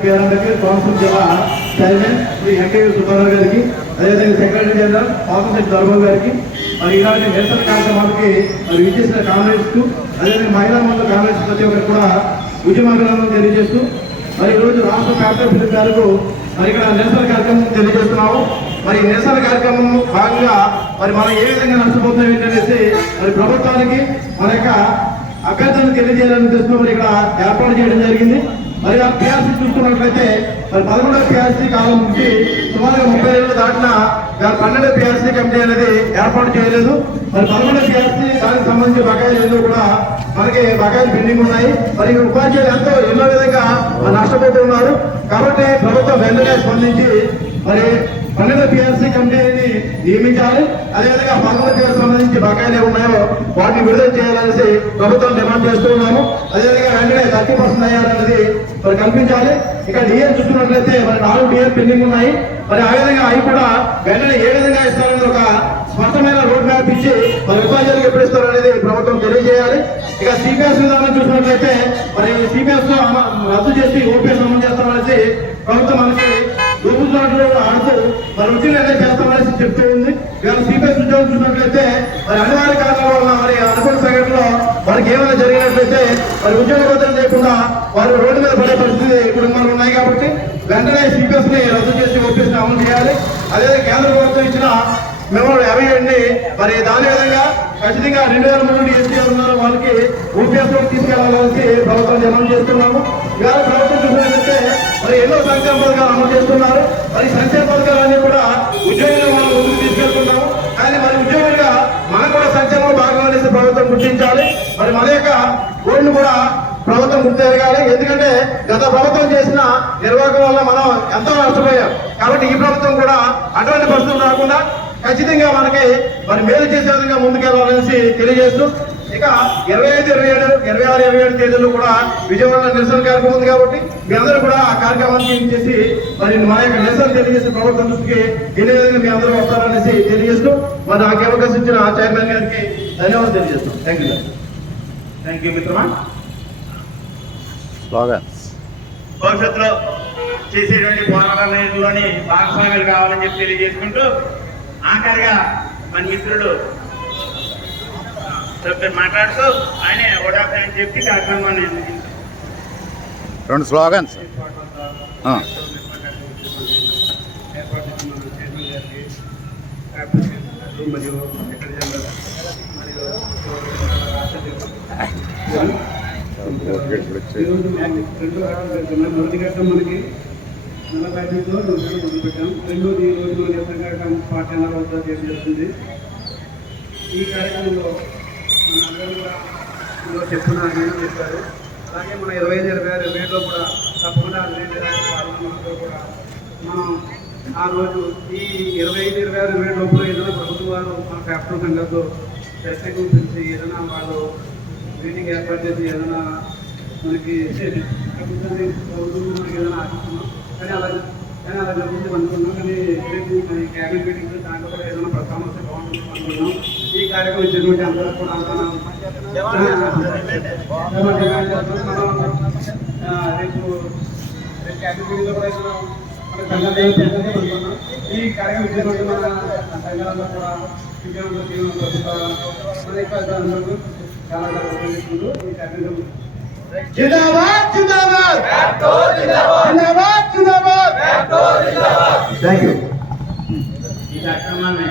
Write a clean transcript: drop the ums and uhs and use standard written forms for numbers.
కోనసీమ జిల్లా చైర్మన్ శ్రీ వెంకయ్య సుబ్బారావు గారికి, అదేవిధంగా సెక్రటరీ జనరల్ పాపశెట్టి ధర్మరావు గారికి, మరి ఇలాంటి నిరసన కార్యక్రమాలకి మరి విచ్చేసిన కాంగ్రెస్ కు, అదేవిధంగా మహిళా మండల కాంగ్రెస్ ప్రతి ఒక్కరు కూడా ఉద్యమాలను తెలియజేస్తూ మరి ఈరోజు రాష్ట్ర క్యాపిటల్ పిలుపు మేరకు మరి ఇక్కడ నిరసన కార్యక్రమం తెలియజేస్తున్నాము. మరి నిరసన కార్యక్రమం భాగంగా మరి మనం ఏ విధంగా నష్టపోతున్నాం ఏంటనేసి మరి ప్రభుత్వానికి మన యొక్క అభ్యర్థులను తెలియజేయాలని ఉద్దేశంతో మరి ఇక్కడ ఏర్పాటు చేయడం జరిగింది. మరి ఆ పిఆర్సీ చూసుకున్నట్లయితే మరి 11వ పిఆర్సీ కాలం నుంచి సుమారుగా 30 ఏళ్ళు దాటిన 12వ పిఆర్సీ కమిటీ అనేది ఏర్పాటు చేయలేదు. మరి 11వ పిఆర్సీ దానికి సంబంధించి బకాయిలు కూడా మనకి బకాయిలు పెండింగ్ ఉన్నాయి. మరి ఉపాధ్యాయులు ఎన్నో విధంగా నష్టపోతున్నారు. కాబట్టి ప్రభుత్వం వెంటనే స్పందించి మరి 12వ పిఆర్సీ కమిటీని నియమించాలి. అదేవిధంగా 11వ పిఆర్సీ సంబంధించి బకాయిలు ఉన్నాయో వాటిని విడుదల చేయాలనేసి ప్రభుత్వం డిమాండ్ చేస్తూ ఉన్నాము. అదేవిధంగా వెంటనే 30% అయ్యారన్నది మరి కల్పించాలి. ఇక్కడ డిఎన్ చూస్తున్నట్లయితే మరి 4 డిఎన్ పెండింగ్ ఉన్నాయి. మరి ఆ విధంగా అవి కూడా వెంటనే ఏ విధంగా ఇస్తారనేది ఒక స్పష్టమైన రోడ్ మ్యాప్ ఇచ్చి మరి ఉపాధ్యాయులకు ఎప్పుడు ఇస్తారనేది ప్రభుత్వం తెలియజేయాలి. ఇక సిపిఎస్ విధానం చూసినట్లయితే మరి సిపిఎస్ రద్దు చేసి ఓపీఎస్ అమలు చేస్తామనేసి ప్రభుత్వం మనకి రూపులు ఆడుతూ మరి ఉద్యోగాలు చేస్తామనేసి చెప్తూ ఉంది. ఇవాళ సిపిఎస్ ఉద్యోగం చూసినట్లయితే మరి అనివార్య కారణాల వల్ల మరి అనుకున్న సంఘటనలో వారికి ఏమైనా జరిగినట్లయితే మరి ఉద్యోగ భద్రత లేకుండా వారు రోడ్డు మీద పడే పరిస్థితి కుటుంబాలు ఉన్నాయి. కాబట్టి వెంటనే సిపిఎస్ ని రద్దు చేసి ఓపీఎస్ ని అమలు చేయాలి. అదేవిధంగా కేంద్ర ప్రభుత్వం ఇచ్చిన మేము 57 మరి దాని విధంగా ఖచ్చితంగా 2003 ఎస్టీఆర్ ఉన్నారు వాళ్ళకి ఓపీఎస్ లో తీసుకెళ్లాలని ప్రభుత్వం డిమాండ్ చేస్తున్నాము. ఇవాళ ప్రభుత్వం చూసినట్లయితే మరి ఎన్నో సంక్షేమ పథకాలు అమలు చేస్తున్నారు. మరి సంక్షేమ పథకాలన్నీ కూడా ఉద్యోగులు మనం ముందుకు తీసుకెళ్తున్నాము. కానీ మరి ఉద్యోగులుగా మనకు కూడా సంక్షేమం భాగం అనేసి ప్రభుత్వం గుర్తించాలి. మరి మన యొక్క ఓడిని కూడా ప్రభుత్వం గుర్తెరగాలి. ఎందుకంటే గత ప్రభుత్వం చేసిన నిర్వాహకం వల్ల మనం ఎంతో నష్టపోయాం. కాబట్టి ఈ ప్రభుత్వం కూడా అటువంటి పరిస్థితులు రాకుండా ఖచ్చితంగా మనకి మరి మేలు చేసే విధంగా ముందుకెళ్లాలనేసి తెలియజేస్తూ ఇక 25, 27, 26, 27 తేదీలు కూడా విజయవాడ నిరసన కార్యక్రమం ఉంది. కాబట్టి మీ అందరూ కూడా ఆ కార్యక్రమానికి చేసి మరి మా యొక్క నిరసన తెలియజేసి ప్రభుత్వం దృష్టికి ఎన్ని విధంగా మీ అందరూ వస్తారనేసి తెలియజేస్తూ మరి నాకు అవకాశం ఇచ్చిన చైర్మన్ గారికి ధన్యవాదాలు తెలియజేస్తాం. థ్యాంక్ యూ మిత్రమా. భవిష్యత్తులో చేసేటువంటి పోరాటాలలోని భాగస్వామ్యాలు కావాలని చెప్పి తెలియజేసుకుంటూ ఆఖరిగా మన మిత్రుడు మాట్లాడుతూ ఆయన ఓడాఫ్ అని చెప్పి కార్యక్రమాన్ని 2 స్లోగన్స్ మరియు మొదటి ఘట్టం మనకి 45 మొదలుపెట్టాం. రెండోది ఈ రోజు మన సంఘటన పాఠశాల వద్ద చేస్తుంది. ఈ కార్యక్రమంలో మన అందరూ కూడా చెప్తున్నారు చెప్పారు. అలాగే మన 25, 26, 27లో కూడా తప్పకుండా పాల్గొనడంతో కూడా మనం ఆ రోజు ఈ 25, 26, 27 లోపల ఏదైనా ప్రభుత్వం వారు మన క్యాపిటల్ సంఘంతో చర్చ గురించి ఏదైనా వాళ్ళు మీటింగ్ ఏర్పాటు చేసి ఏదైనా మనకి మనకి ఏదైనా ఆశిస్తున్నాం. కానీ అలా జరుగుతుంది అనుకున్నాం. కానీ రేపు మన క్యాబినెట్ మీటింగ్ దాంట్లో కూడా ఏదైనా ప్రస్తావన వస్తే బాగుంటుంది అనుకున్నాం. ఈ కార్యక్రమం ఇచ్చినటువంటి అందరూ కూడా రేపు క్యాబినెట్ మీటింగ్లో కూడా అనుకున్నాం. ఈ కార్యక్రమం ఇచ్చినటువంటి మన సంఘాలందరూ కూడా చాలా ఉపయోగిస్తుందో ఈ కార్యక్రమం జిందాబాద్ జిందాబాద్ జిందాబాద్ జిందాబాద్. Thank you. ఈ కార్యక్రమాన్ని